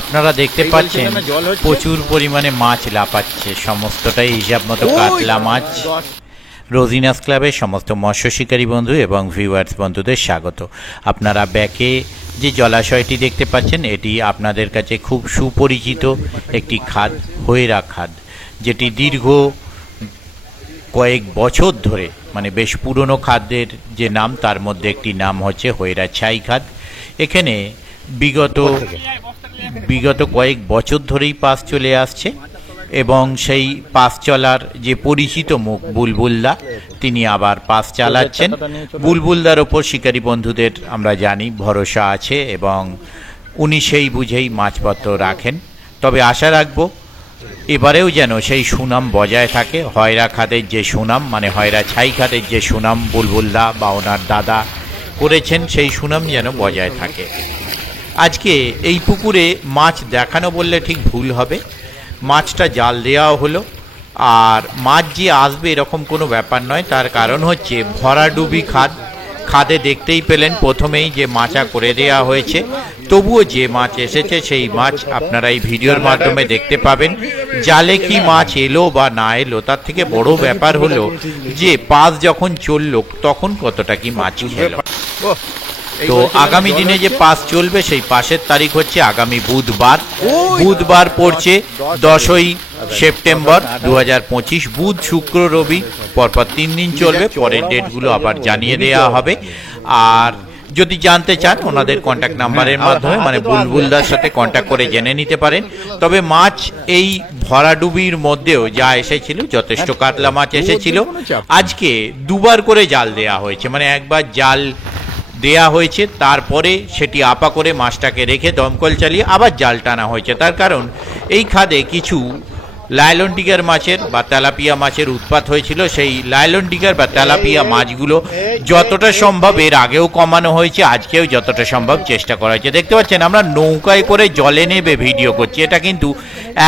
আপনারা দেখতে পাচ্ছেন প্রচুর পরিমাণে মাছ লাফাচ্ছে, সমস্তটাই হিসাব মতো কাতলা মাছ। রোজিনাস ক্লাবের সমস্ত মৎস্য শিকারী বন্ধু এবং ভিউয়ার্স বন্ধুদের স্বাগত। আপনারা ব্যাকে যে জলাশয়টি দেখতে পাচ্ছেন, এটি আপনাদের কাছে খুব সুপরিচিত একটি খাদ, হয়রা খাদ, যেটি দীর্ঘ কয়েক বছর ধরে, মানে বেশ পুরনো খাদ্যের যে নাম তার মধ্যে একটি নাম হচ্ছে হয়রা ছাই খাদ। এখানে বিগত কয়েক বছর ধরেই পাস চলে আসছে এবং সেই পাস চলার যে পরিচিত মুখ বুলবুলদা, তিনি আবার পাস চালাচ্ছেন। বুলবুলদার ওপর শিকারী বন্ধুদের আমরা জানি ভরসা আছে এবং উনি সেই বুঝেই মাছপত্র রাখেন। তবে আশা রাখবো এবারেও যেন সেই সুনাম বজায় থাকে। হয়রা খাদের যে সুনাম, মানে হয়রা ছাই খাদের যে সুনাম বুলবুলদা বা ওনার দাদা করেছেন, সেই সুনাম যেন বজায় থাকে। আজকে এই পুকুরে মাছ দেখানো বললে ঠিক ভুল হবে। মাছটা জাল দেওয়া হলো, আর মাছ যে আসবে এরকম কোনো ব্যাপার নয়। তার কারণ হচ্ছে ভরাডুবি খাদে দেখতেই পেলেন প্রথমেই যে মাচা করে দেওয়া হয়েছে। তবুও যে মাছ এসেছে সেই মাছ আপনারা এই ভিডিওর মাধ্যমে দেখতে পাবেন। জালে কি মাছ এলো বা না এলো তার থেকে বড় ব্যাপার হলো যে পাস যখন চললো তখন কতটা কি মাছ খেলো। তো আগামী দিনে যে পাস চলবে সেই পাসের তারিখ হচ্ছে আগামী বুধবার পড়ছে 10ই সেপ্টেম্বর 2025। বুধ, শুক্র, রবি পরপর 3 দিন চলবে। পরের ডেটগুলো আবার জানিয়ে দেওয়া হবে। আর যদি জানতে চান ওনাদের কন্ট্যাক্ট নাম্বারের মাধ্যমে, মানে বুলবুলদার সাথে কন্ট্যাক্ট করে জেনে নিতে পারেন। তবে মাছ এই ভরাডুবির মধ্যেও যা এসেছিল, যথেষ্ট কাতলা মাছ এসেছিল। আজকে দুবার করে জাল দেয়া হয়েছে, মানে একবার জাল দেয়া হয়েছে, তারপরে সেটি আপা করে মাছটাকে রেখে দমকল চালিয়ে আবার জাল টানা হয়েছে। তার কারণ এই খাদে কিছু লাইলন টিগার মাছের বা তেলাপিয়া মাছের উৎপাত হয়েছিল। সেই লাইলন টিগার বা তেলাপিয়া মাছগুলো যতটা সম্ভব এর আগেও কমানো হয়েছে, আজকেও যতটা সম্ভব চেষ্টা করা হয়েছে। দেখতে পাচ্ছেন আমরা নৌকায় করে জলে নেবে ভিডিও করছি। এটা কিন্তু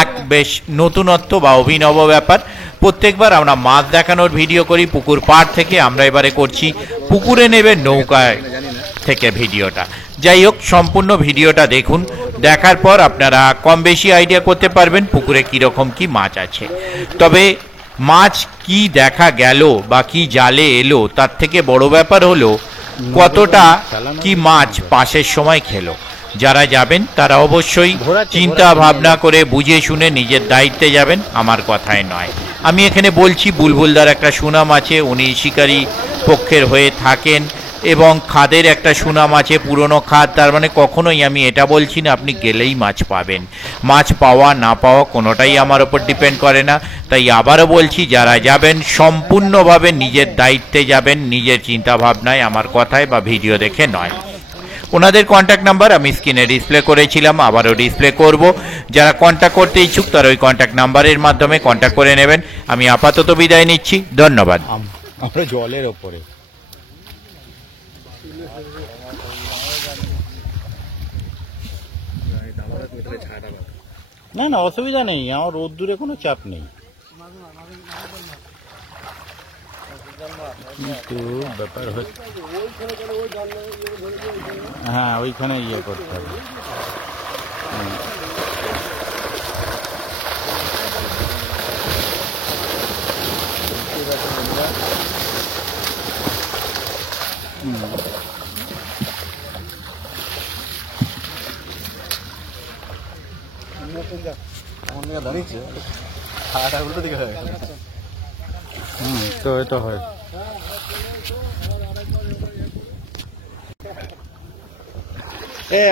এক বেশ নতুনত্ব বা অভিনব ব্যাপার। প্রত্যেকবার আমরা মাছ দেখানোর ভিডিও করি পুকুর পাড় থেকে, আমরা এবারে করছি পুকুরে নেবে নৌকায় থেকে ভিডিওটা। যাই হোক, সম্পূর্ণ ভিডিওটা দেখুন। দেখার পর আপনারা কম বেশি আইডিয়া করতে পারবেন পুকুরে কীরকম কি মাছ আছে। তবে মাছ কি দেখা গেল বা কি জালে এলো তার থেকে বড় ব্যাপার হলো কতটা কি মাছ পাসের সময় খেলো। যারা যাবেন তারা অবশ্যই চিন্তা ভাবনা করে বুঝে শুনে নিজের দায়িত্বে যাবেন, আমার কথায় নয়। আমি এখানে বলছি বুলবুলদার একটা সুনাম আছে, উনি শিকারী পক্ষের হয়ে থাকেন এবং খাদের একটা সুনাম আছে, পুরনো খাদ। তার মানে কখনোই আমি এটা বলছি না আপনি গেলেই মাছ পাবেন। মাছ পাওয়া না পাওয়া কোনোটাই আমার ওপর ডিপেন্ড করে না। তাই আবারও বলছি, যারা যাবেন সম্পূর্ণভাবে নিজের দায়িত্বে যাবেন, নিজের চিন্তা ভাবনায়, আমার কথায় বা ভিডিও দেখে নয়। ওনাদের কন্ট্যাক্ট নাম্বার আমি স্ক্রিনে ডিসপ্লে করেছিলাম, আবারও ডিসপ্লে করব। যারা কন্ট্যাক্ট করতে ইচ্ছুক তারা ওই কন্ট্যাক্ট নাম্বারের মাধ্যমে কন্ট্যাক্ট করে নেবেন। আমি আপাতত বিদায় নিচ্ছি, ধন্যবাদ। আমরা জলের ওপরে না না অসুবিধা নেই, আমার রোদ্দুরে কোনো চাপ নেই। কিন্তু ব্যাপার হচ্ছে হ্যাঁ ওইখানে ইয়ে করতে হবে। তো এটা হয়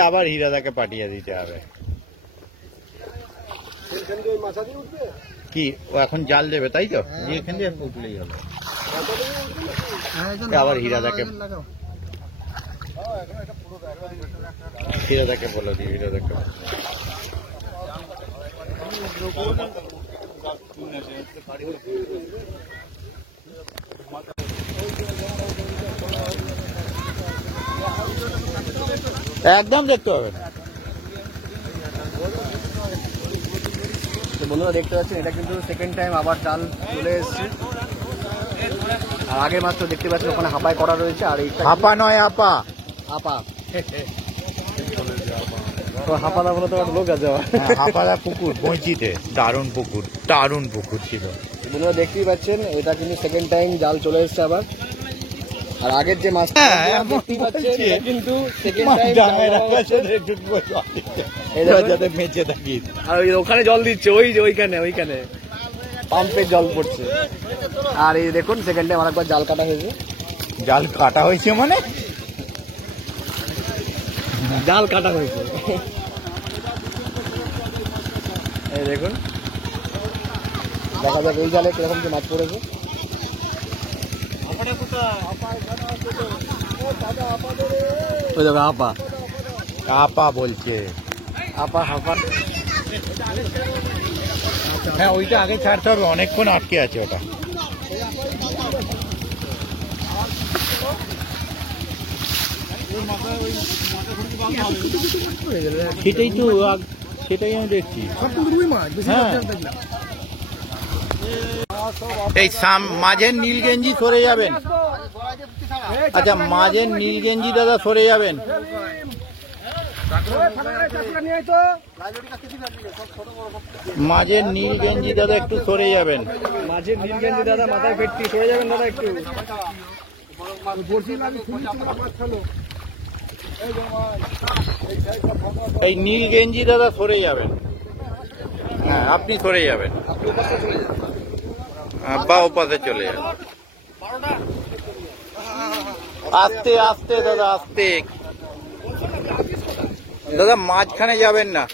আবার হীরাদাকে পাঠিয়ে দিতে হবে। কি ও এখন জাল দেবে তাই তো? এখান দিয়ে উঠলেই হবে। আবার হীরাদাকে বলে দিই, হীরাদাকে একদম দেখতে হবে না। বন্ধুরা দেখতে পাচ্ছেন এটা কিন্তু সেকেন্ড টাইম আবার জাল চলে এসছে। আর আগের মাত্র দেখতে পাচ্ছেন ওখানে হাঁপায় করা রয়েছে। আর এইটা হাঁপা নয় আপা আপা হাঁপাদা বলে তো একটা লোক আছে আমার। হাঁপাদা পুকুর বইচিতে দারুণ পুকুর ছিল। বন্ধুরা দেখতেই পাচ্ছেন এটা কিন্তু সেকেন্ড টাইম জাল চলে এসছে আবার। আর আগের যে মাছ দেখতেই পাচ্ছেন এটা কিন্তু সেকেন্ড টাইম যাতে মেচে থাকি। আর ওখানে জল দিচ্ছে ওইখানে পাম্পের জল পড়ছে। আর এই দেখুন সেকেন্ড টাইম আরেকবার জাল কাটা হয়েছে। জাল কাটা হয়েছে মানে জাল কাটা হয়েছে এই দেখুন, দেখা যাক এই জালে কিরকম কি মাছ পড়েছে। ওই দেখো আপা আপা বলছে। আপা হাপা। হ্যাঁ ওইটা আগে ছাড়তে হবে, অনেকক্ষণ আটকে আছে ওটা। সেটাই তো সেটাই আমি দেখছি। হ্যাঁ এই মাঝের নীল গেঞ্জি সরে যাবেন। আচ্ছা মাঝের নীল গেঞ্জি দাদা সরে যাবেন। মাঝের নীল গেঞ্জি দাদা একটু সরে যাবেন। মাঝের নীল গেঞ্জি দাদা মাথায় ফেটটি সরে যাবেন দাদা একটু। এই নীল গেঞ্জি দাদা সরে যাবেন। হ্যাঁ আপনি সরে যাবেন বা ওপাশে চলে যাবেন। আস্তে আস্তে দাদা আস্তে দাদা, মাঝখানে যাবেন না।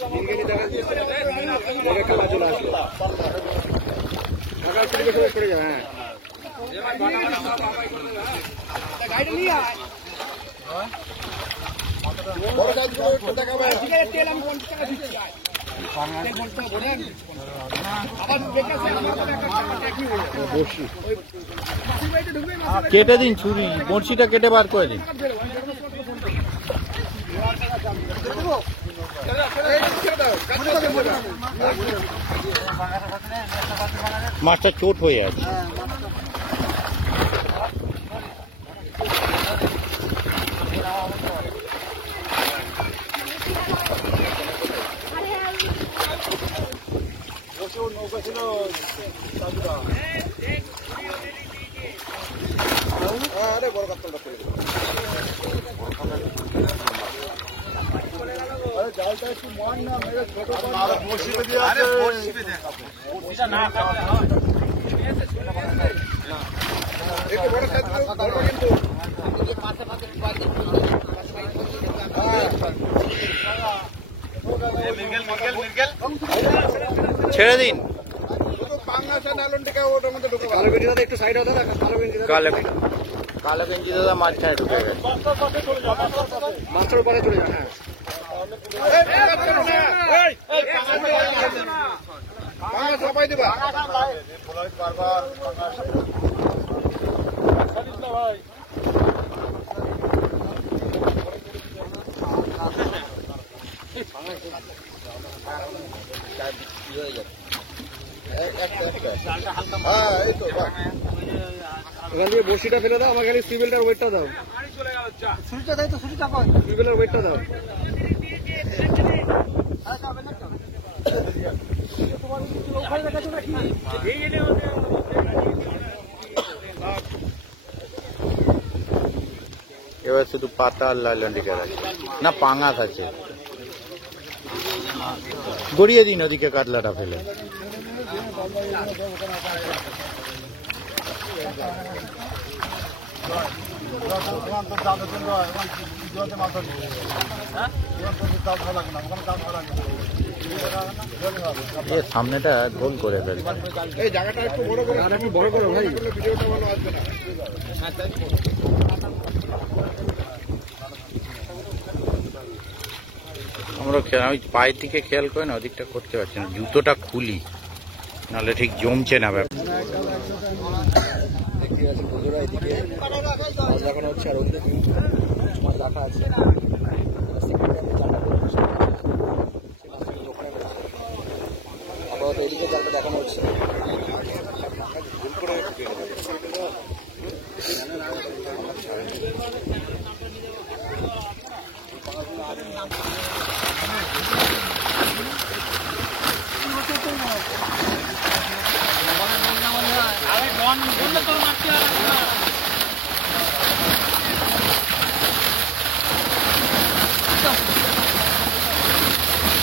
কেটে দিন ছুরি, বড়শিটা কেটে বার করে দিন। মাছটা চোট হয়ে আছে। ছেড়ে দিন। একটু সাইড হতো না, কালো গেঞ্জি দাদা মাঝখানে ঢুকে গেছে। মাছটার উপরে চলে যান। এখান থেকে বড়শিটা ফেলে দাও, আমার খালি সিভিলটার ওয়েটটা দাও। সিভিলের ওয়েটটা দাও। এবার শুধু পাতা আর লাইলন টিকা আছে না, পাঙাশ আছে। গড়িয়ে দিন ওদিকে কাতলাটা ফেলে। সামনেটা গোল করে ফেলছে। এই জায়গাটা একটু বড় করো, আর একটু বড় করো ভাই, ভিডিওটা ভালো আসবে না। আমরা আমি পায়ের দিকে খেয়াল করি না, ওদিকটা করতে পারছি না। জুতোটা খুলি নাহলে ঠিক জমছে না ব্যাপার। দেখতে পাচ্ছি বন্ধুরা এদিকে মাছ দেখানো হচ্ছে, আর ওদিকে মাছ রাখা আছে। আপাতত এদিকে জালটা দেখানো হচ্ছে।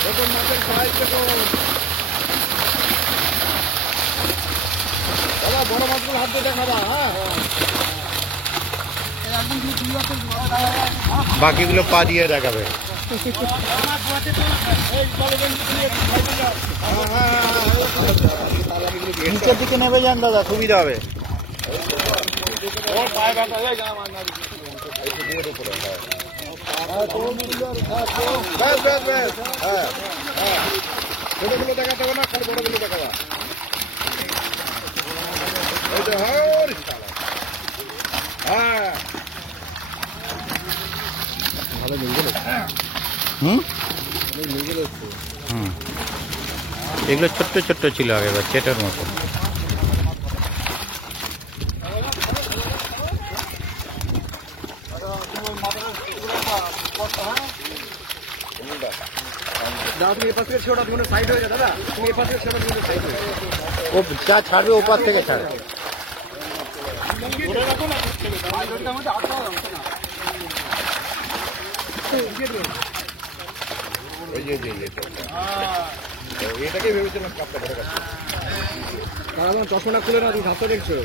দেখুন মাছের সাইজ দেখুন দাদা, বড় মাছগুলো হাত দিয়ে দেখাবা। হ্যাঁ, বাকিগুলো পা দিয়ে দেখাবে। নিচের দিকে নেমে যান দাদা, সুবিধা হবে। ব্যাস ব্যাস ব্যাস। হ্যাঁ হ্যাঁ, ছোটগুলো দেখাতে হবে না, খালি বড়গুলো দেখাবা। এই তো, হ্যাঁ ভালো মিল গেল। হুম মিল গেল। হুম, এগুলো ছোট্ট ছোট্ট ছিল আগে, চেটার মতো। দাদা তুমি এপাশ থেকে ছোটা, তুমি সাইড হয়ে যা দাদা, তুমি এপাশ থেকে ছোটা, তুমি সাইড হয়ে যা। ও যা ছাড়বে ওপার থেকে ছাড়বে। এটাকে ভেবেছিলাম কাপটা ধরে গেছে। চশমাটা খুলে না, তুমি ঘাসটা দেখছো।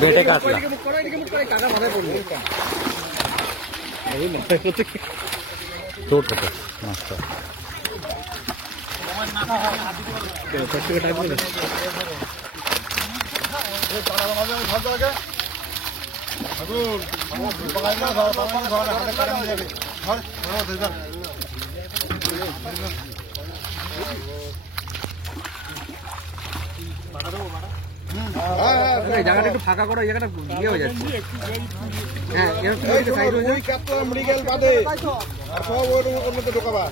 বেটে কাটলা। মুখ করো, এদিকে মুখ করে কাটা মাথায় পড়লো। ছোট ছোট মাছটা। জায়গাটা একটু ফাঁকা করো, জায়গাটা ইয়ে হয়ে যাচ্ছে। হ্যাঁ, সাইড হয়ে যায়। মৃগেল বাদে আর সব ওর মধ্যে ঢোকাবা।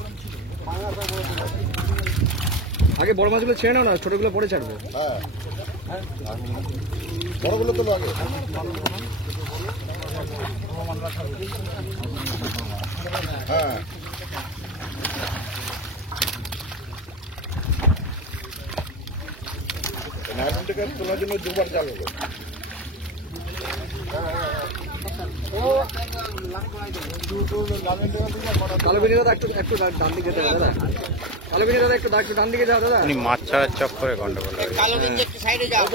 আগে বড় মাছগুলো ছেড়ে নাও না, ছোটগুলো পরে ছাড়বে। হ্যাঁ, বড়গুলো তো আগে। হ্যাঁ, নাইট্রোজেনটাকে তোলার জন্য দুবার জাল হলো। কালো বিনি দাদা, একটু একটু ডান দিকে যাও দাদা। কালো বিনি দাদা, একটু ডান দিকে যাও দাদা। উনি মাছ ছাড়ার চক্করে গন্ডগোল হয়ে গেছে। কালো গেঞ্জি একটু সাইডে যাও।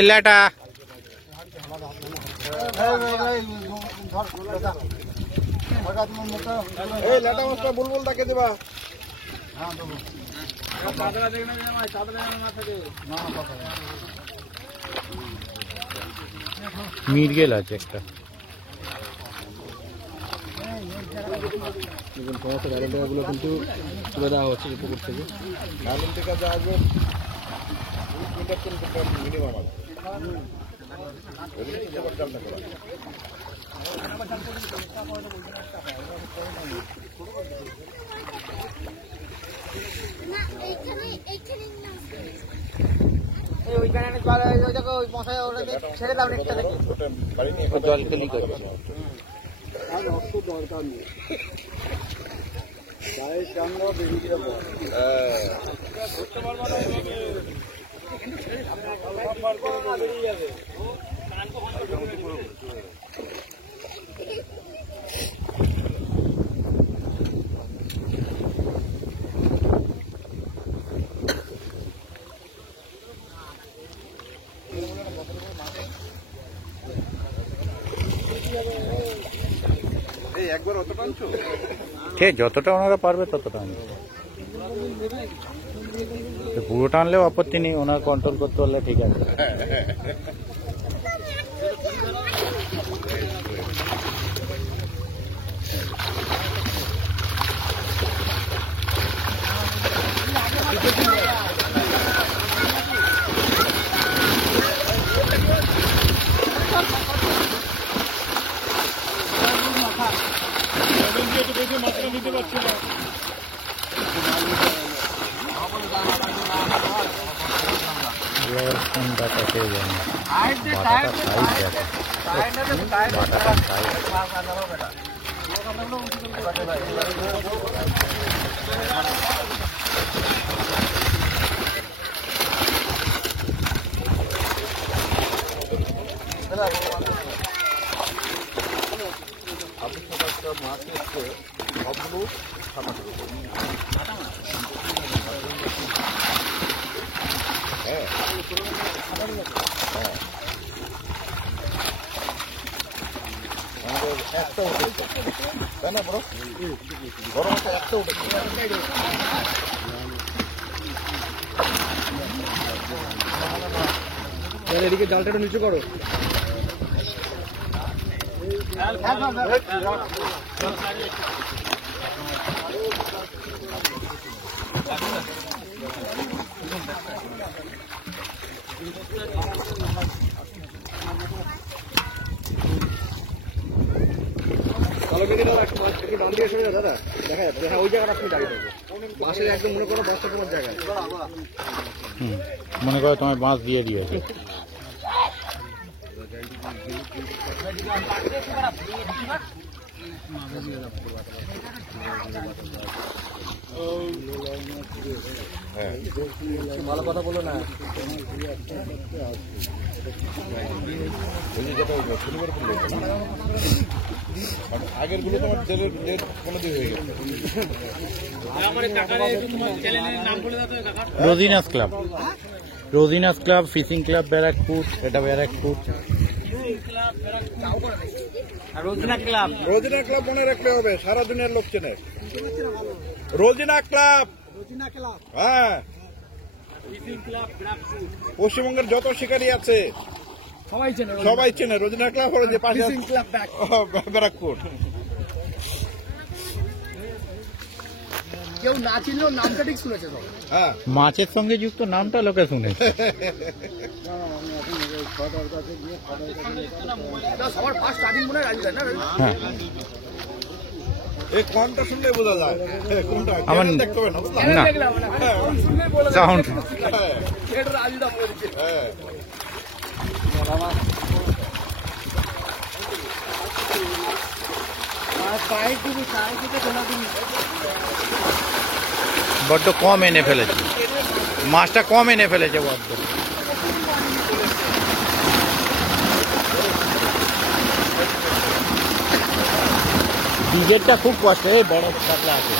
এলাটা এই লেটা মাছটা বুলবুল ডাকে দেবা। মিরগেল আছে একটা। দেখুন সমস্ত ভ্যালেন্টাইনগুলো কিন্তু তুলে দেওয়া হচ্ছে পুকুর থেকে। ভ্যালেন্টাইন যা আসবে মিনিমাম আছে। ওইখানে জল ওই দেখো, ওই মশাই ওরা ছেড়ে দাও নেটটা দেখি। জল তুলি করছে। দরকার নেই, গায়ের সামনে বেরিয়ে যাবো। এই একবার অত টানছো? ঠিক, যতটা ওনারা পারবে ততটা আনবে। পুরো টানলেও আপত্তি নেই, ওনার কন্ট্রোল করতে পারলে ঠিক আছে। কোনটা কাটে জানি, বাটাটা সাইজ দেখো, বাটাটা সাইজ। এদিকে জালটা একটু নিচু করো। চলো বেরিয়ে দাদা, একটু ডান দিকে সরে যাও দাদা, দেখা যাচ্ছে। হ্যাঁ, ওই জায়গাটা আপনি দাঁড়িয়ে থাকবে, বাসের একদম মনে করো বস্তা তোমার জায়গায়। মনে করো তোমার বাঁশ দিয়ে দিয়েছে। ভালো কথা বলো না। আগের গুলো তোমার ডেট কোনো দিন হয়ে গেছে। রোজিনাস ক্লাব, রোজিনাস ক্লাব, ফিশিং ক্লাব ব্যারাকপুর, এটা ব্যারাকপুর। রোজিনা ক্লাব মনে রাখলে হবে, সারা দুনিয়ার লোক চেনে রোজিনা ক্লাব। হ্যাঁ, পশ্চিমবঙ্গের যত শিকারী আছে সবাই চেনে রোজিনা ক্লাব হলো যে পাশে ব্যারাকপুর। কেউ না চিনলেও নামটা ঠিক শুনেছে তো। হ্যাঁ, মাছের সঙ্গে যুক্ত নামটা লোকে শুনেছে। সবার ফার্স্ট স্টার্টিং মনে হয় রাজু, তাই না? হ্যাঁ, এই কোনটা শুনলে বোঝা যায় কোনটা আমার দেখতে হবে না, বুঝলাম? না সাউন্ড হ্যাঁ, বড্ড কম এনে ফেলেছে, মাছটা কম এনে ফেলেছে বড্ড। বীজেরটা খুব কষ্ট, এই বড় কাতলা আছে।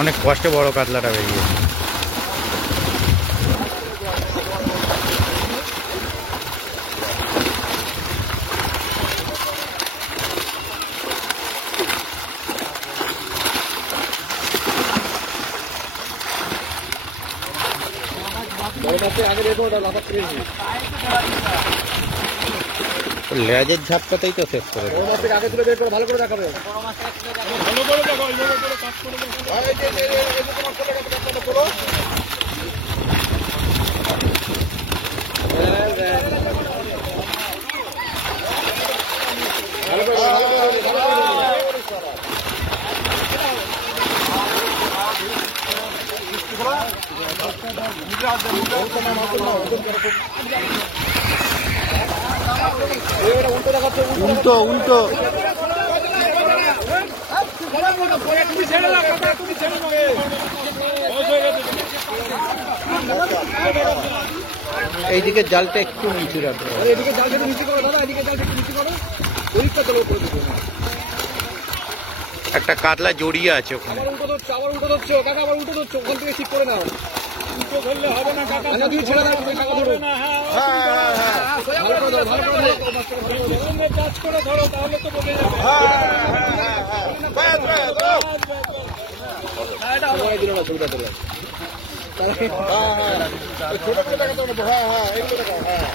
অনেক কষ্টে বড় কাতলাটা বেরিয়েছে। লেজের ঝাপটাতেই তো শেষ করে দেবে। আগে তুলে বের করে ভালো করে দেখাবে। উল্টো উল্টো এইদিকে জালটা একটু নিচু রাখবে। এদিকে জালটা একটু নিচু করো দাদা, এদিকে জালটা একটু নিচু করো। পরীক্ষা চলো করে দিতে। একটা কাতলা জড়িয়ে আছে ওখানে। আবার উল্টো ধরছো, কাকা আবার উল্টো ধরছো, ওখান থেকে ঠিক করে নাও। উল্টো ধরলে হবে না কাকা, তুমি ছেড়ে দাও, তুমি কাকা ধরো। ভালো করে ধরো, ভালো করে ধরো, টাচ করে ধরো, তাহলে তো বোঝা যাবে। এটা আমার দিল না ছবিটা তোলা। তাহলে ছোট করে দেখাতে হবে। হ্যাঁ হ্যাঁ, এইগুলো দেখাও। হ্যাঁ,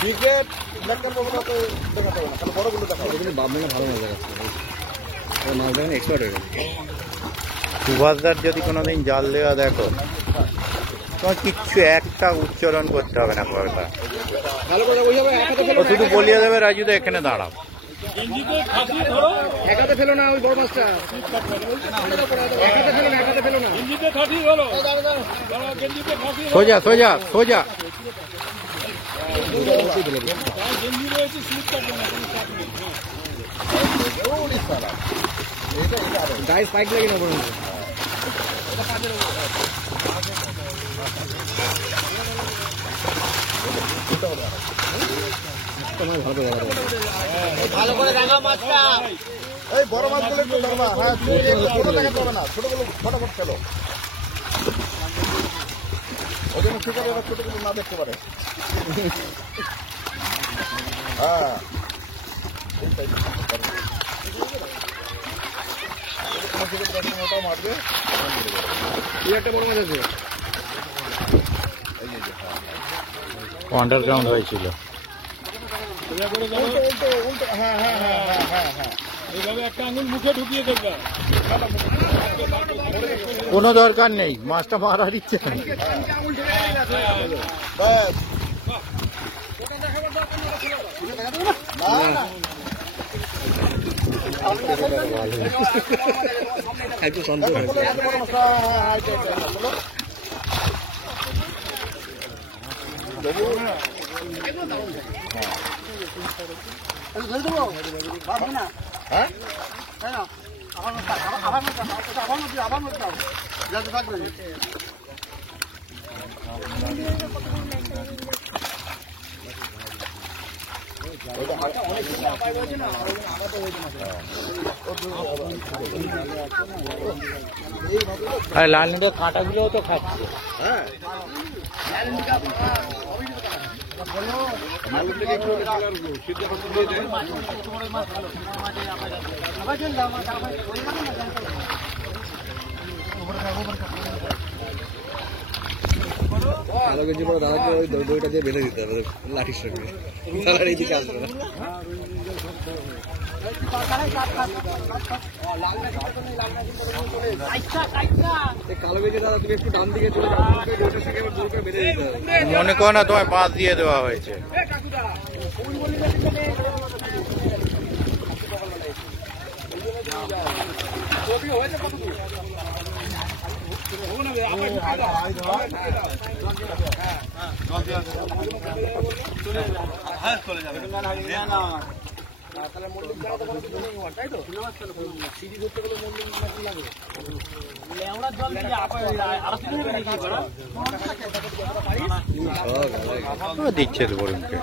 ক্রিকেট দেখাতে হবে না, তাহলে বড়গুলো দেখাও। কিন্তু বাবুনা ভালো মাছ দেখাচ্ছে, মাছ দেখানো এক্সপার্ট হয়ে গেছে। সুভাষদার যদি কোনোদিন জাল দেওয়া দেখো, তোমার কিচ্ছু একটা উচ্চারণ করতে হবে না কথা। ভালো করে ওই যাবে, ও শুধু বলিয়ে দেবে রাজুদা এখানে দাঁড়াও। গেঞ্জিতে ফাঁসি ধরো, একাতে ফেলো না ওই বড় মাছটা, একাতে ফেলো না, একাতে ফেলো না। গেঞ্জিতে ফাঁসি ধরো, ধরো, গেঞ্জিতে ফাঁসি ধরো। সোজা সোজা সোজা। গেঞ্জি রয়েছে, স্লিপ কাটবে না, কোনো চাপ নেই। গায়ে স্পাইক লাগে না বরং। ভালো করে রাখা মাছটা। এই বড় মাছগুলো একটু ধরবা। হ্যাঁ, তুমি ছোট দেখাতে হবে না, ছোটগুলো ফটাফট খেলো। ওই জন্য শিকারি ওরা ছোটগুলো না দেখতে পারে। হ্যাঁ, ওটাও মারবে। এই একটা বড় মাছ আছে। আন্ডারগ্রাউন্ড হয়েছিল। সোজা করে ধরো, উল্টো উল্টো, হ্যাঁ হ্যাঁ হ্যাঁ হ্যাঁ হ্যাঁ হ্যাঁ। এইভাবে একটা আঙুল মুখে ঢুকিয়ে দেখবে। কোনো দরকার নেই, মাছটা মারার ইচ্ছে নেই। ব্যাস। না না, একটু সন্দেহ বলো, এত বড় মাছ। হ্যাঁ হ্যাঁ হ্যাঁ, এটা, এটা, বলো। ধরে দেবো হবে না, হ্যাঁ, তাই না? আবার মাছটা, আবার মাছটা, আবার মাছটা, আবার মাছটা যাতে থাকবে না। আর লাল নেটের কাঁটাগুলোও তো খাচ্ছে। হ্যাঁ। মাগুর থেকে একটু চলে আসবো, সিদ্ধ করতে দিয়ে দেয়। আবার চল যাও মাছ, আবার ওই মাছ না জানতো। কালো গেঞ্জি পরে দাদাকে ওই দইটা দিয়ে বেঁধে দিতে হবে লাঠির সঙ্গে, তাহলে এই দিকে আসবে না। এই কালো গেঞ্জি দাদা তুমি একটু ডান দিকে চলে যাও, দইটার সঙ্গে এবার জোর করে বেঁধে দিতে হবে। মনে করো না তোমায় বাঁশ দিয়ে দেওয়া হয়েছে। দিচ্ছে তো বরুণকে।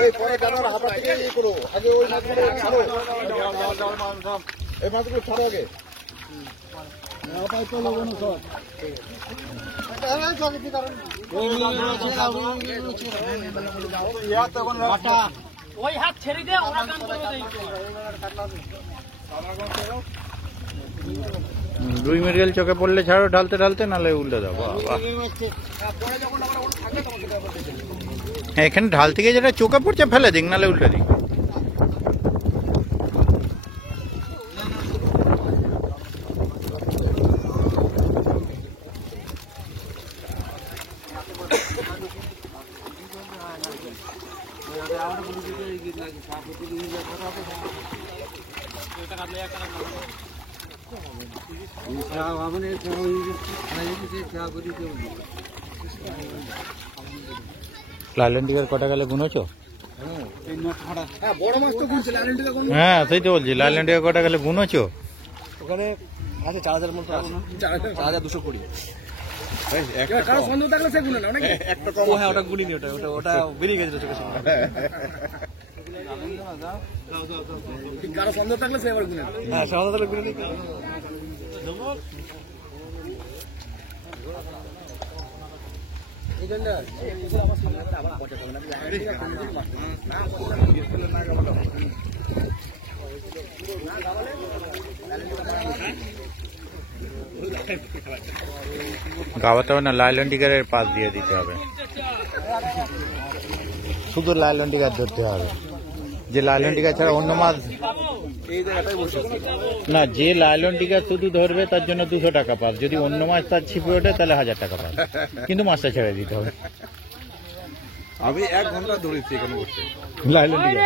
এই পরে জানার হাতা থেকে ইয়ে করো, আগে ওই মাছগুলো ছাড়ো। এই মাছগুলো ছাড়ো আগে। ওই হাত ছেড়ে দে, ওরা কাম করে দেই। রুই মৃগেল চোখে পড়লে ছাড়ো ঢালতে ঢালতে, নাহলে উল্টে দাও। বাহ বাহ, হ্যাঁ, এখানে ঢালতে গিয়ে যেটা চোখে পড়ছে ফেলে দিক, নাহলে উল্টে দিক। লাইল্যান্ড টিকার কটা গেলে গুনেছো? হ্যাঁ বড় মাছ তো গুনছে, লাইন থেকে কোন হ্যাঁ, সেই তো বলছি, লাইল্যান্ড টিকার কটা গেলে গুনেছো? ওখানে আছে 4000 মতো আছে, 4220। এবার কারো সন্দেহ থাকলে সে গুনে নাও নাকি? একটা কম। ও হ্যাঁ, ওটা গুনিনি, ওটা ওটা ওটা বেরিয়ে গেছে চোখের সামনে। কারো সন্দেহ থাকলে সে এবার গুনে। হ্যাঁ, সন্দেহ থাকলে গুনে নিতে। এই জন্য আমার সামনে আবার পচাতে হবে না। গাওয়াতে হবে না, লাইলন টিকারের পাশ দিয়ে দিতে হবে, শুধু লাইলন টিকার ধরতে হবে। যে লাইলন টিকা ছাড়া অন্য মাছ না, যে লাইলন টিকা শুধু ধরবে তার জন্য 200 টাকা পাস, যদি অন্য মাছ তার ছিপে ওঠে তাহলে 1000 টাকা পাস, কিন্তু মাছটা ছেড়ে দিতে হবে। আমি 1 ঘন্টা ধরেছি এখানে বসে লাইলন টিকা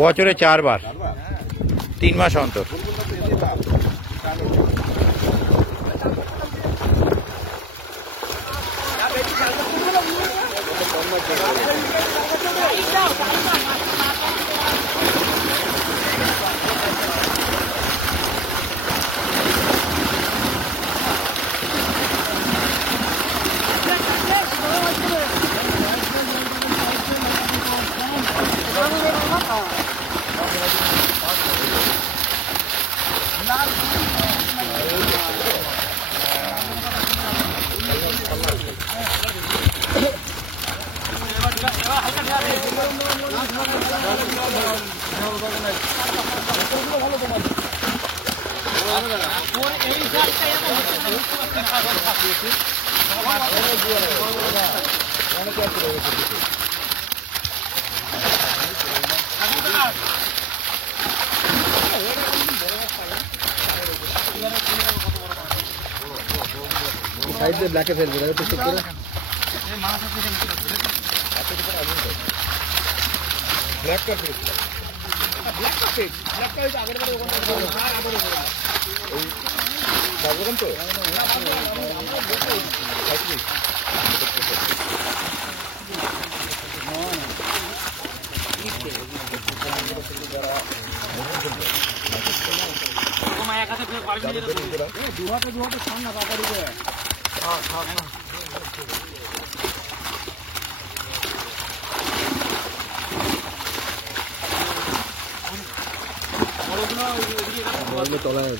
বছরে 4 বার, 3 মাস অন্তর। সাইড দিয়ে ব্ল্যাকে ফেলবে, দেখো তো ঠিক করে। তলায়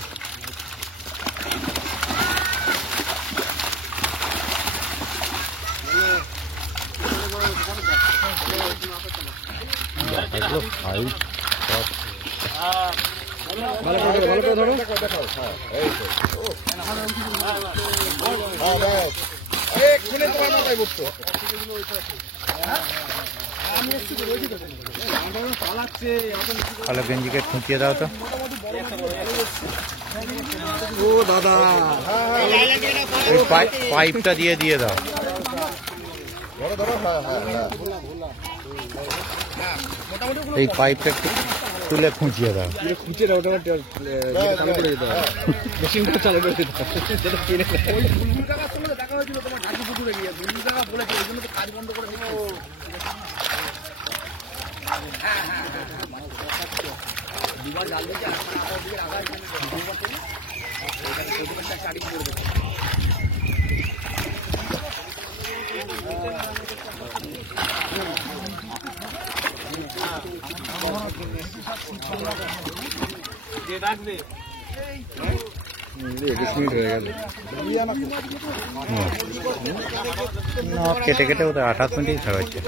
ভালো করে ধরো। এক্ষুনি তোমার মাথায় বসতো। কালো গেঞ্জিকে খুঁচিয়ে দাও তো। ও দাদা, ওই পাইপটা দিয়ে দাও। এই পাইপটা একটু তুলে খুঁচিয়ে দাও। খুঁজে দাও, ওটা চালু করে দিতে হবে, মেশিনটা চালু করে দিতে হবে। যেটা কিনে ওই বুলবুল কাকার সঙ্গে দেখা হয়েছিল তোমার ঢাকি পুকুরে গিয়ে, বুলবুল কাকা বলেছে ওই জন্য তো কাজ বন্ধ করে দিল। দুবার জাল দিয়েছে, আবার দিকে আবার দুবার করে একটা শাড়ি করে দেবে। ডাকবে 21 মিনিট হয়ে গেল। কেটে কেটে ওদের 28 মিনিট খাওয়াচ্ছে।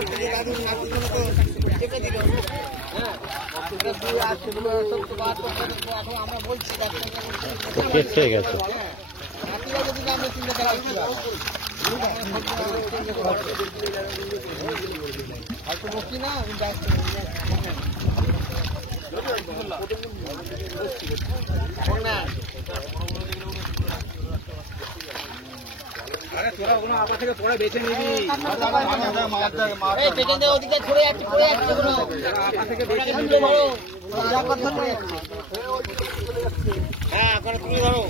তো কেস খেয়ে গেছে। আরে তোরা ওগুলো আপা থেকে পরে বেছে নিবি। এই পেছন দিয়ে ওদিকে ছড়ে যাচ্ছে, পড়ে যাচ্ছে ওগুলো। আপা থেকে বেছে নিবি। যা কথা পড়ে যাচ্ছে। হ্যাঁ, এখন তুলে ধরো।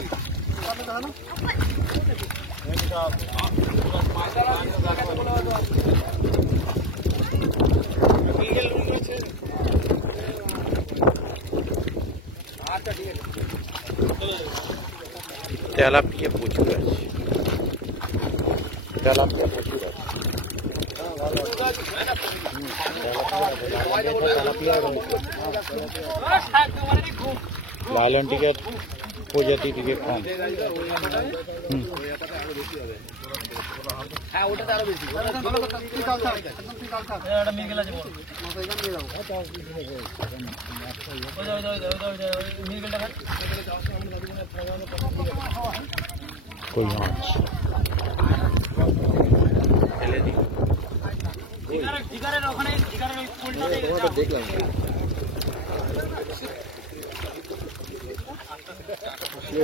আচ্ছা ঠিক আছে। তেলাপিয়া প্রচুর আছে, তেলাপিয়া প্রচুর আছে। লাইলন টিকের প্রজাতি থেকে কম। হ্যাঁ ওটাতে আরো বেশি কই মাছ ফেলে দিই। দেখলাম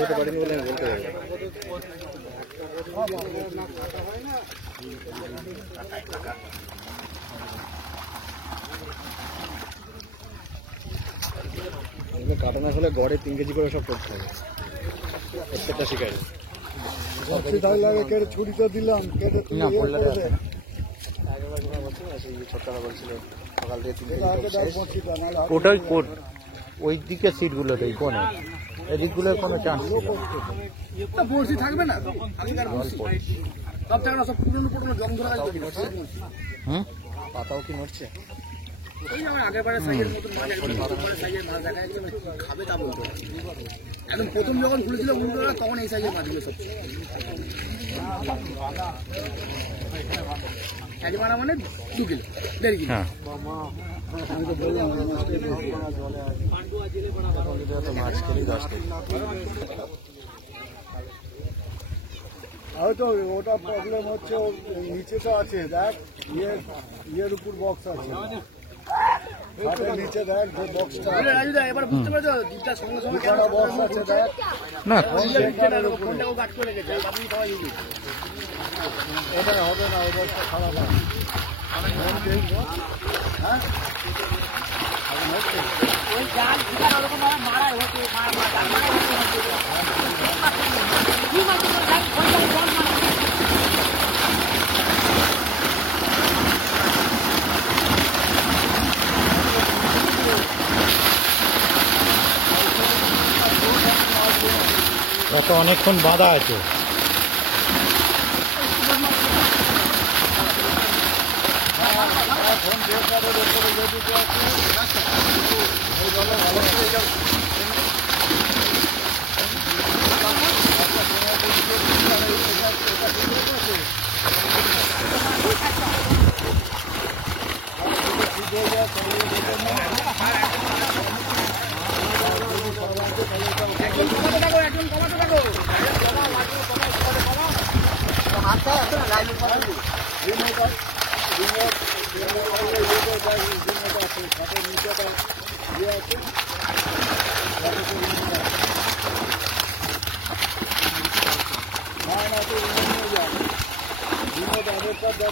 হতে পারিনি বলে আমি বলতে পারি। কাটা না হলে গড়ে 3 কেজি করে সব করতে হবে প্রত্যেকটা শিকারি। ছুরিটা দিলাম কেটে না পড়লে ছোট্টা বলছিল সকাল থেকে 3 কেজি ওটাই কোট ওই দিকে সিটগুলোতেই কোনে এদিকগুলো কোনো চান্স বড়শি থাকবে না সব থাকবে না, সব পুরনো পুরনো জং ধরা পাতাও কি নড়ছে? ওই আমার আগের বারের সাইজের মতন মাছ, একদম প্রথমবারের সাইজের মাছ দেখা যাচ্ছে, খাবে তা বলতো একদম প্রথম যখন খুলেছিল উল্টোরা তখন এই সাইজের মাছগুলো সব এক মারা মানে 2 কিলো 1.5 কিলো। হ্যাঁ আমি তো বললাম মাছ খেলি 10 কেজি। হয়তো ওটা প্রবলেম হচ্ছে, নিচে তো আছে দেখ, ইয়ের উপর বক্স আছে, নিচে দেখ যে বক্সটা এবার বুঝতে পারছো দুধটার সঙ্গে সঙ্গে কেন বক্স আছে দেখ না ফোনটাও কাট করে গেছে আপনি সবাই এটা হবে না, ওই বক্সটা খারাপ আছে। হ্যাঁ ওই জাল শিকার ওরকম মারা হতো এত অনেকক্ষণ বাঁধা আছে।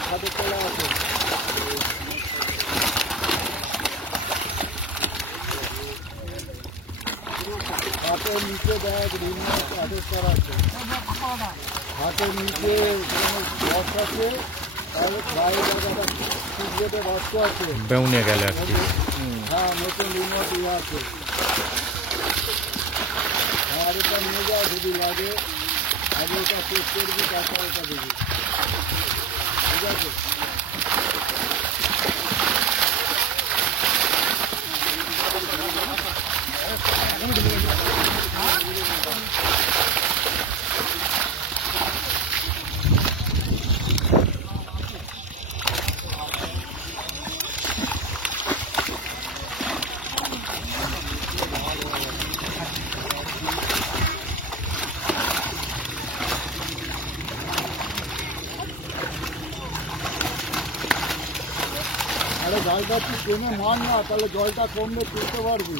খাতে চলে আছে। হাতের নিচে দেখ রিমোট অ্যাডেস করা আছে, হাতের নিচে বক্স আছে, তাহলে বাইরে জায়গাটা সিগারেটে বক্স আছে, বেউনে গেল একটি। হ্যাঁ নতুন রিমোট ইয়ে আছে। আর এটা নিয়ে যাও যদি লাগে, আগে এটা চেক করবি তারপর এটা দিবি, ঠিক আছে? আরে জলটা তুই টেনে মার না, তাহলে জলটা কমলে তুলতে পারবি।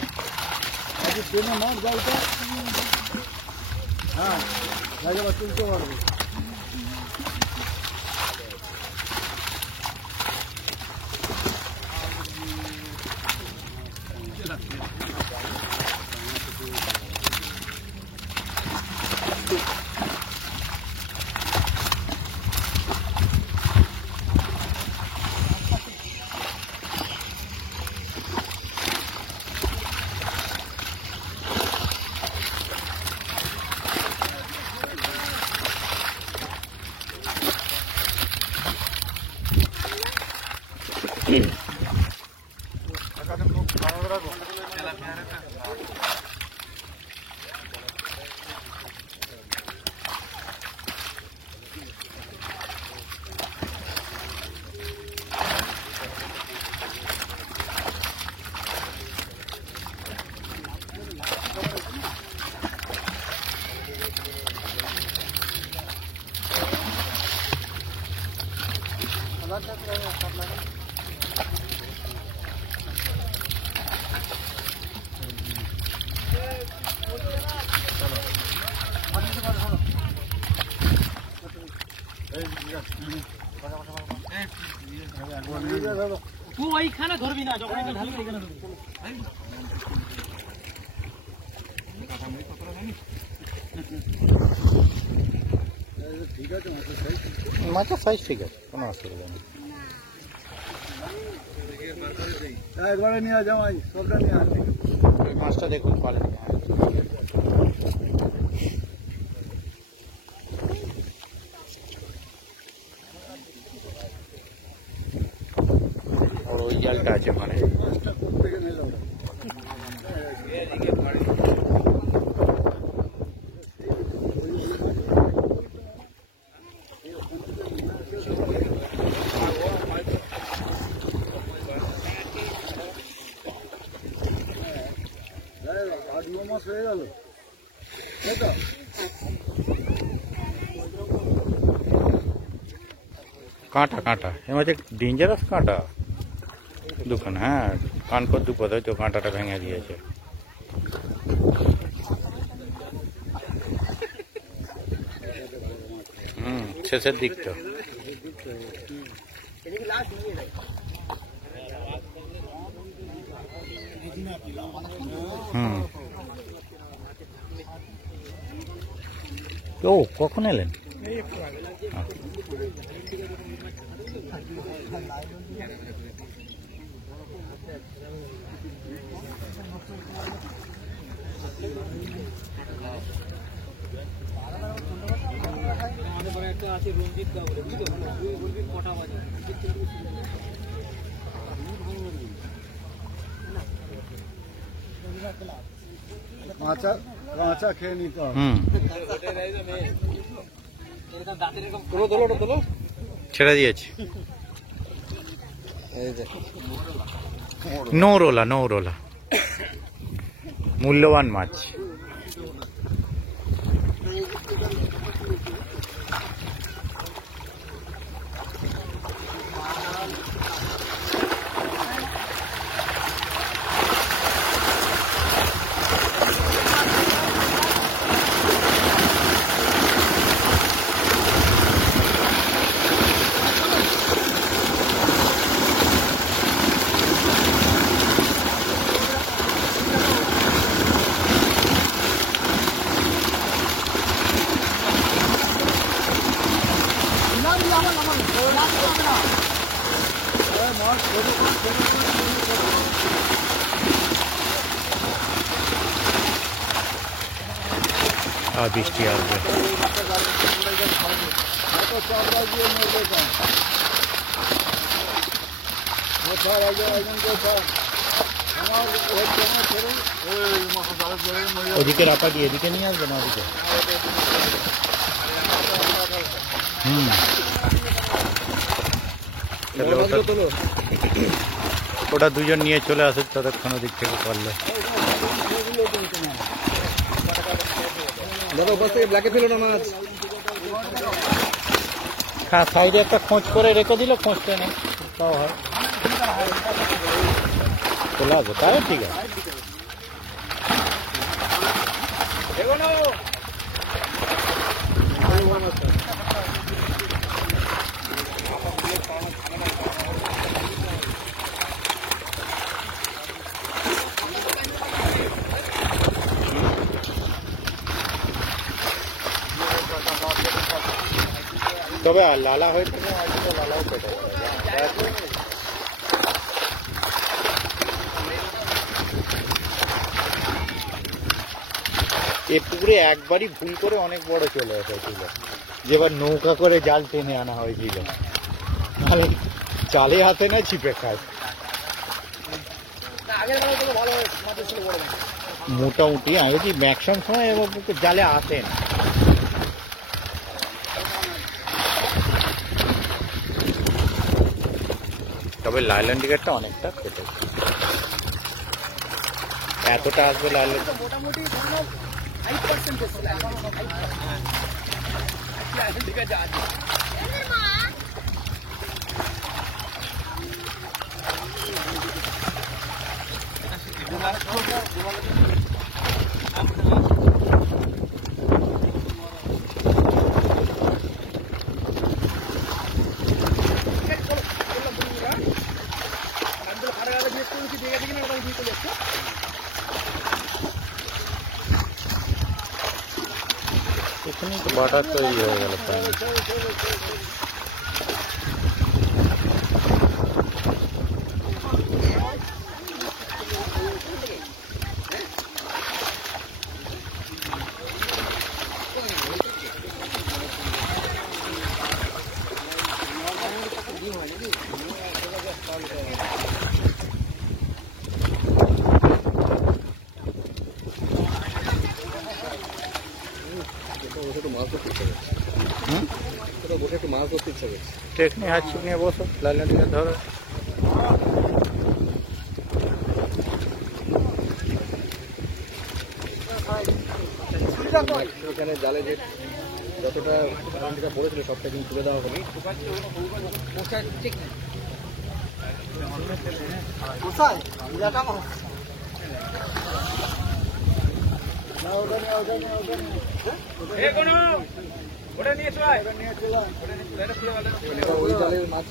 আজ টেনে মার জলটা, হ্যাঁ জায়গাটা তুলতে পারবি। তুই ওইখানে ধরবি না, যখন এটা ঢালবি এখানে ধরবি। ঠিক আছে, মাছের সাইজ মাছের সাইজ ঠিক আছে, কোনো অসুবিধা নেই। একবারে নিয়ে যাওয়াই, সবটা নিয়ে আসবে। এই মাছটা দেখুন কোয়ালিটি। আর ওই জালটা আছে ওখানে। মাছটা কোথেকে নিয়ে যাবো? আট ন মাস হয়ে গেল, তাই তো? কাঁটা কাঁটা এর মধ্যে ডেঞ্জারাস কাঁটা দুখান। হ্যাঁ, কানকর দুপদ হয়তো কাঁটাটা ভেঙে দিয়েছে। শেষের দিকটা। ও কখন এলেন? কাঁচা খেয়ে নিতে হবে। ছেড়ে দিয়েছি। নৌরোলা, নৌরোলা মূল্যবান মাছ। আর বৃষ্টি আসবে। ওদিকে রাপা দিয়ে এদিকে নিয়ে আসবে না ওদিকে। ওটা দুজন নিয়ে চলে আসুক ততক্ষণ ওদিক থেকে করলে। হ্যাঁ, সাইডে একটা খোঁজ করে রেখে দিলে খোঁজটা নেই তাও হয়। চলে আসবে তাই ঠিক আছে। তবে লালা হয়ে থাকে, লালাও পেটে এ পুকুরে একবারই ভুল করে অনেক বড় চলে এসেছিল, যেবার নৌকা করে জাল টেনে আনা হয়েছিল। মানে চালে হাতে না ছিপে খায়। মোটামুটি আমি বলছি ম্যাক্সিমাম সময় এবার জালে আসেন। তবে লাইল্যান্ড টিকেটটা অনেকটা কেটে, এতটা আসবে লাইল্যান্ড। মোটামুটি 5% ঠিক আছে। এখানেই তো বাটার তৈরি হয়ে গেল প্রায়। টেকনি হাত নিয়ে বসো, লাইনে দিকে ধরো। ওখানে জালে যে যতটা পড়েছিল সবটা কিন্তু তুলে দেওয়া হবে। ওই জালের মাছ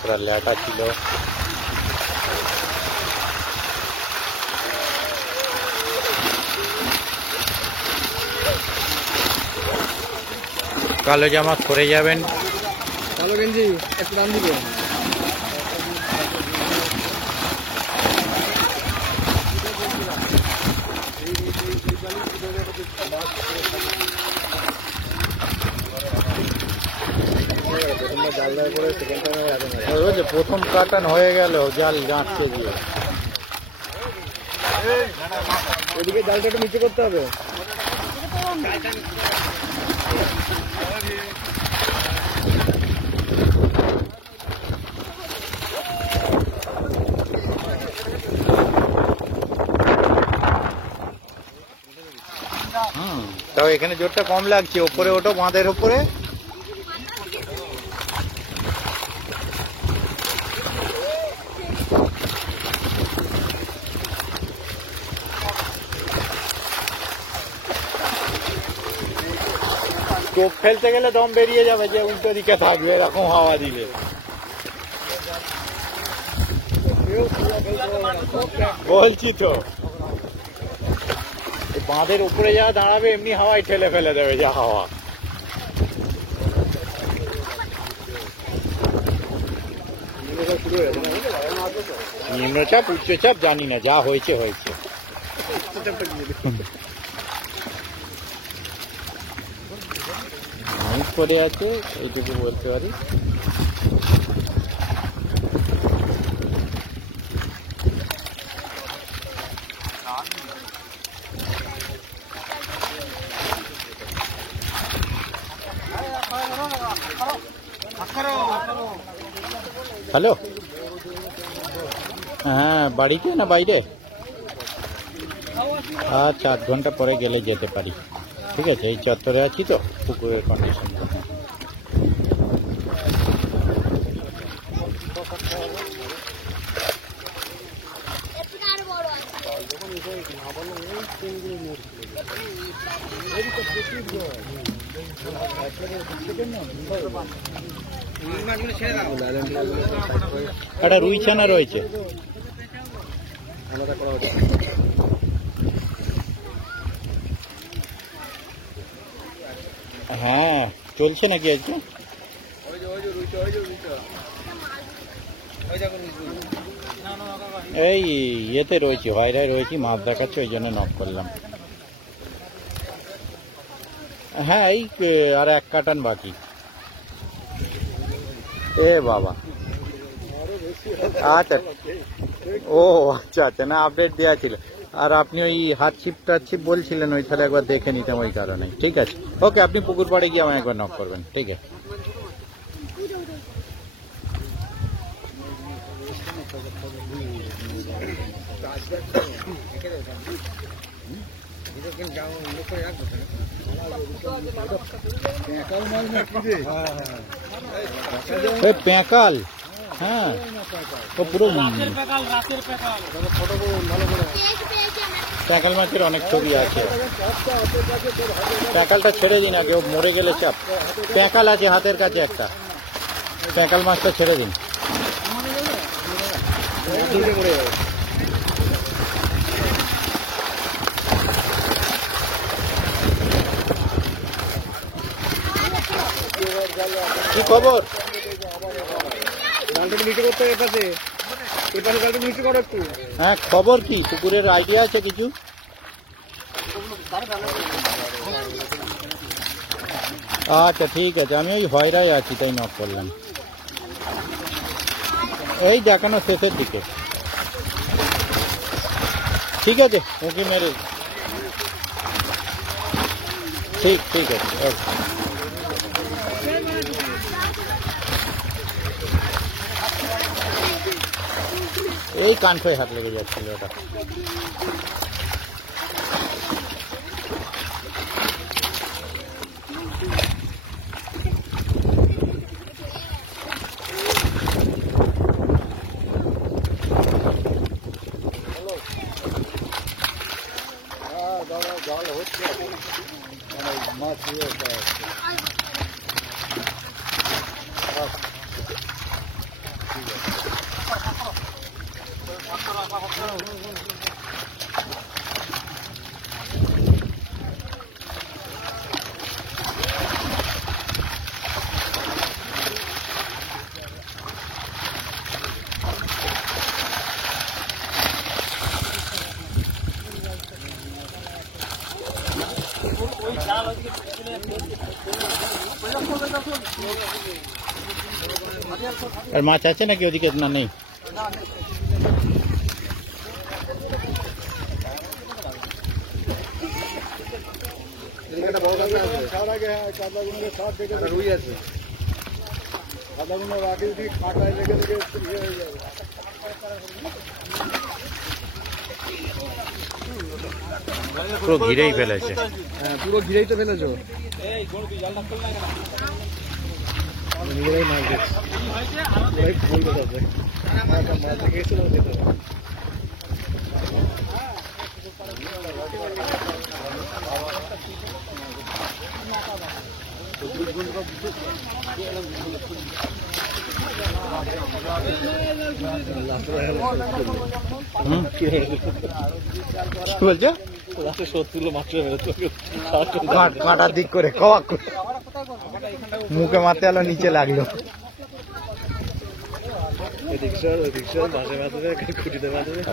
পুরা ল্যাটা ছিল। কালো জামা পরে যাবেন। কালো গেঞ্জি একটু দাম দিবে। জাল দেওয়ার পরে সেকেন্ড টাইমে ওই যে প্রথম কাটান হয়ে গেল জাল গাঁটতে গিয়ে। ওদিকে জালটা একটু নিচে করতে হবে। তাও এখানে জোরটা কম লাগছে, ওপরে ওঠো বাঁধের ওপরে। টোপ ফেলতে গেলে দম বেরিয়ে যাবে, যে উল্টো দিকে থাকবে এরকম হাওয়া দিলে। বলছি তো বাঁধের উপরে যা দাঁড়াবে এমনি হাওয়ায় ঠেলে ফেলে দেবে, যা হাওয়া। নিম্নচাপ উচ্চচাপ জানি না, যা হয়েছে হয়েছে। মানুষ পড়ে আছে এইটুকু বলতে পারি। হ্যালো, হ্যাঁ বাড়িতে না বাইরে? আচ্ছা, 8 ঘন্টা পরে গেলে যেতে পারি। ঠিক আছে, এই চত্বরে আছি তো, পুকুরের কন্ডিশন। একটা রুই ছানা রয়েছে। হ্যাঁ, চলছে নাকি আজকে? এই ইয়েতে রয়েছি, ভাইরাই রয়েছি, মাছ দেখাচ্ছে, ওই জন্য নক করলাম। হ্যাঁ, এই আর 1 কাটান বাকি। এ বাবা, আচ্ছা, ও আচ্ছা আচ্ছা, না আপডেট দেওয়া ছিল। আর আপনি ওই হাত ছিপ বলছিলেন, ওই তাহলে একবার দেখে নিতাম, ওই কারণে। ঠিক আছে, ওকে, আপনি পুকুর পাড়ে গিয়ে আমায় একবার নক করবেন। ঠিক আছে। প্যাঁকাল হ্যাঁ ও পুরো রাতের পেকাল প্যাকাল মাছের অনেক ছবি আছে। প্যাকালটা ছেড়ে দিন আগে, ও মরে গেলে চাপ। প্যাকাল আছে হাতের কাছে একটা, প্যাকাল মাছটা ছেড়ে দিন। কি খবর? জালটাকে নিচে করতে হবে এপাশে, এপাশে জালটাকে নিচে করো একটু। হ্যাঁ খবর কি? পুকুরের আইডিয়া আছে কিছু? আচ্ছা ঠিক আছে, আমি ওই হয়রাই আছি তাই নক করলাম। এই দেখানো শেষের দিকে। ঠিক আছে, উঁকি মেরে। ঠিক ঠিক আছে, ওকে। এই কানফে হাত লেগে যাচ্ছিল ওটা। জল হচ্ছে মানে মাছ ইয়ে হচ্ছে। আর মাছ আছে নাকি ওদিকে? না নেই। রুই আছে, কাদাগুলো রাখি যদি কাঁটায় লেগে লেগে ইয়ে হয়ে যাবে। পুরো ঘিরেই ফেলেছে। হ্যাঁ পুরো ঘিরেই তো ফেলেছো। নিজেরাই মাছ দেখছি, ওরাই বলতে যাবে মাছ দেখে এসেছিল যেতে। কি বলছো? কাঁটার দিক করে কওয়াক করে মুখে মারতে এলো, নিচে লাগলো।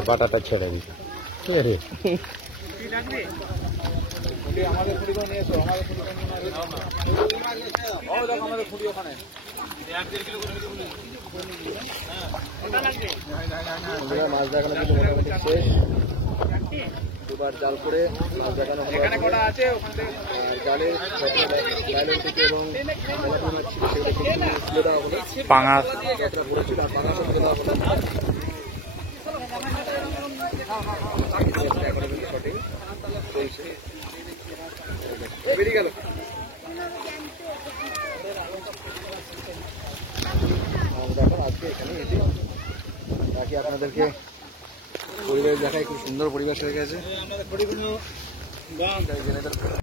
বাটাটা ছেড়ে দিই। মাছ দেখানো কিন্তু মোটামুটি শেষ। দুবার জাল করে মাছ দেখানো হলো। আর জালে লাইলের থেকে এবং মাছ ছিল সেগুলো তুলে দেওয়া হলো। পাঙাশ যতটা ঘুরেছিল আর পাঙাশও তুলে দেওয়া হলো। এখনো কিন্তু সঠিক চলছে। বেরিয়ে গেল। আমরা এখন আজকে এখানে এসে বাকি আপনাদেরকে পরিবেশ দেখায়। খুব সুন্দর পরিবেশ হয়ে গেছে।